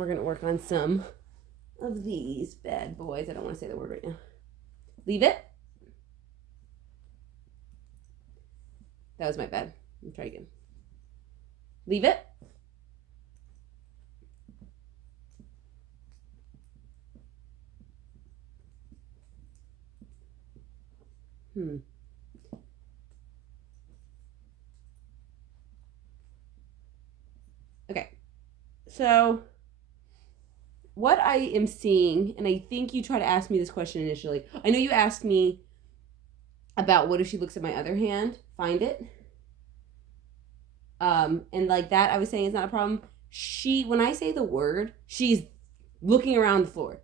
we're going to work on some of these bad boys. I don't want to say the word right now. Leave it. That was my bad. Let me try again. Leave it. Okay. So what I am seeing, and I think you try to ask me this question initially. I know you asked me about what if she looks at my other hand, find it. And like that, I was saying is not a problem. When I say the word, she's looking around the floor.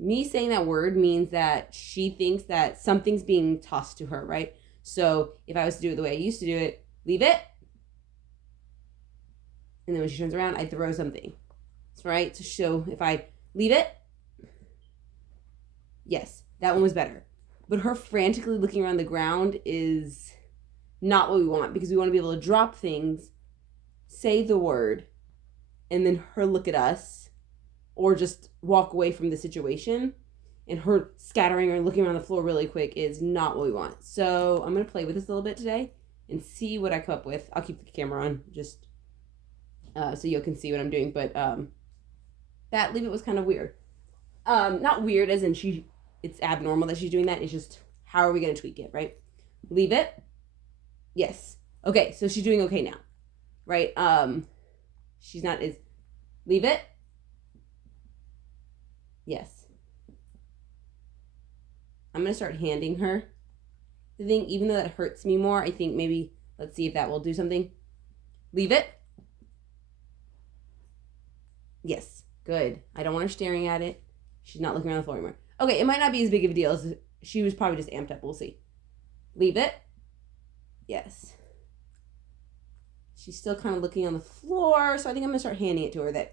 Me saying that word means that she thinks that something's being tossed to her, right? So if I was to do it the way I used to do it, leave it. And then when she turns around, I throw something. Right? So if I leave it, yes, that one was better. But her frantically looking around the ground is not what we want, because we want to be able to drop things, say the word, and then her look at us, or just walk away from the situation. And her scattering or looking around the floor really quick is not what we want. So I'm going to play with this a little bit today and see what I come up with. I'll keep the camera on just so you can see what I'm doing. But that leave it was kind of weird. Not weird as in it's abnormal that she's doing that. It's just, how are we going to tweak it, right? Leave it. Yes. Okay, so she's doing okay now, right? She's not as, leave it. Yes. I'm going to start handing her the thing, even though that hurts me more. I think maybe, let's see if that will do something. Leave it. Yes. Good. I don't want her staring at it. She's not looking around the floor anymore. Okay, it might not be as big of a deal as she was probably just amped up. We'll see. Leave it. Yes. She's still kind of looking on the floor, so I think I'm going to start handing it to her. I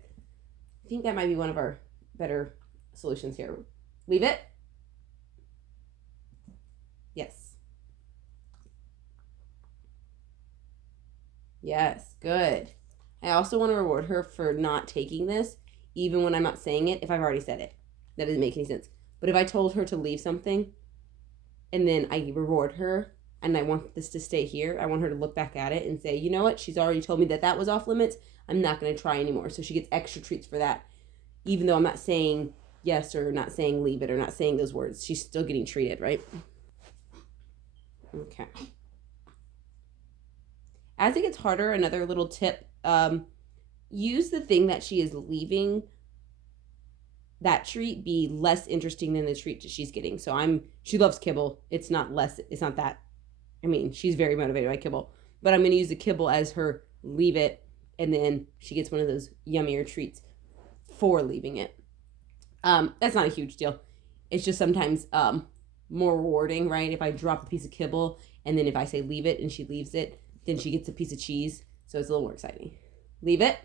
think that might be one of our better solutions here. Leave it. Yes. Yes, good. I also want to reward her for not taking this, even when I'm not saying it, if I've already said it. That doesn't make any sense. But if I told her to leave something, and then I reward her, and I want this to stay here, I want her to look back at it and say, you know what, she's already told me that was off limits, I'm not going to try anymore. So she gets extra treats for that. Even though I'm not saying yes or not saying leave it or not saying those words, she's still getting treated, right? Okay. As it gets harder, another little tip, use the thing that she is leaving that treat be less interesting than the treat that she's getting. So she loves kibble. It's not that. I mean, she's very motivated by kibble, but I'm going to use the kibble as her leave it, and then she gets one of those yummier treats for leaving it. That's not a huge deal. It's just sometimes more rewarding, right? If I drop a piece of kibble, and then if I say leave it and she leaves it, then she gets a piece of cheese. So it's a little more exciting. Leave it.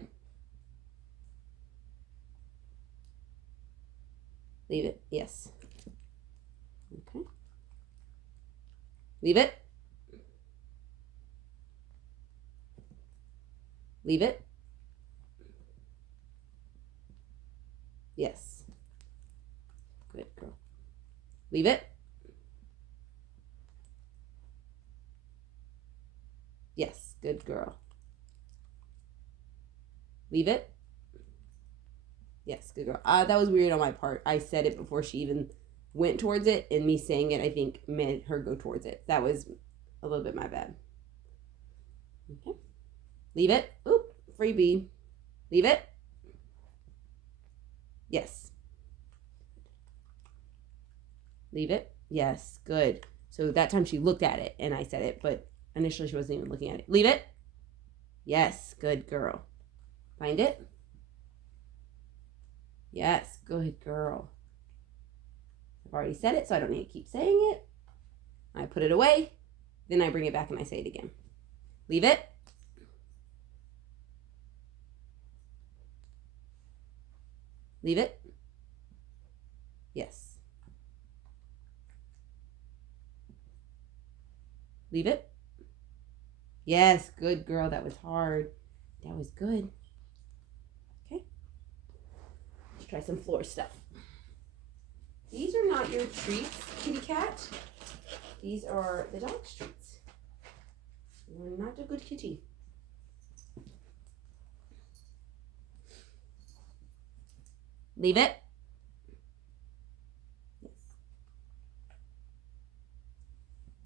Leave it. Yes. Okay. Leave it. Leave it. Yes. Good girl. Leave it. Yes. Good girl. Leave it. Yes. Good girl. That was weird on my part. I said it before she even went towards it, and me saying it, I think, made her go towards it. That was a little bit my bad. Okay. Leave it. Oop. Freebie. Leave it. Yes. Leave it. Yes. Good. So that time she looked at it and I said it, but initially she wasn't even looking at it. Leave it. Yes. Good girl. Find it. Yes. Good girl. I've already said it, so I don't need to keep saying it. I put it away. Then I bring it back and I say it again. Leave it. Leave it. Yes. Leave it. Yes, good girl. That was hard. That was good. Okay. try some floor stuff. These are not your treats, kitty cat. These are the dog's treats. You're not a good kitty. Leave it.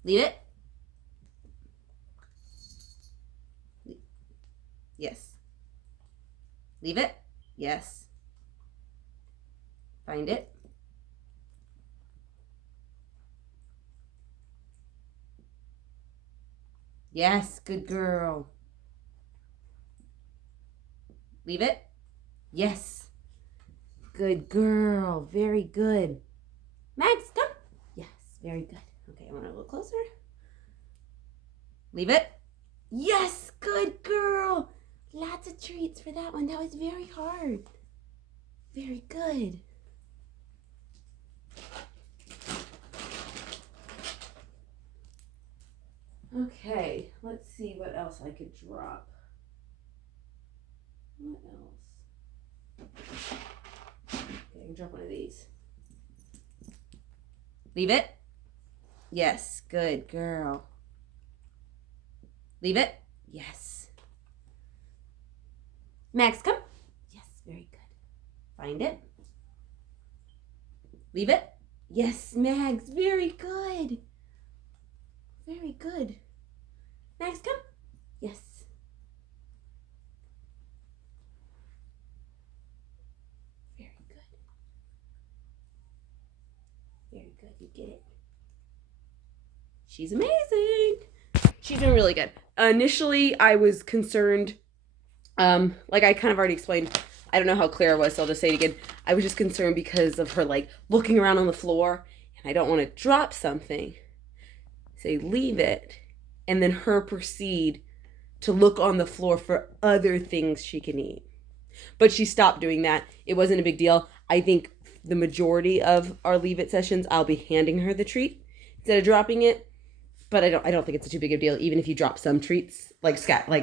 Yes. Leave it. Yes. Leave it. Yes. Find it. Yes, good girl. Leave it. Yes. Good girl. Very good. Max, come. Yes, very good. Okay, I want to look closer. Leave it. Yes, good girl. Lots of treats for that one. That was very hard. Very good. Okay, let's see what else I could drop. What else? Okay, I can drop one of these. Leave it. Yes, good girl. Leave it. Yes. Max, come. Yes, very good. Find it. Leave it. Yes, Max, very good. Very good. Max, come. Yes. Very good. Very good. You get it. She's amazing. She's doing really good. Initially, I was concerned, like I kind of already explained, I don't know how clear I was, so I'll just say it again. I was just concerned because of her like looking around on the floor, and I don't want to drop something. Say leave it, and then her proceed to look on the floor for other things she can eat. But she stopped doing that. It wasn't a big deal. I think the majority of our leave it sessions, I'll be handing her the treat instead of dropping it. But I don't think it's too big of a deal. Even if you drop some treats, like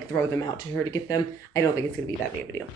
throw them out to her to get them, I don't think it's going to be that big of a deal.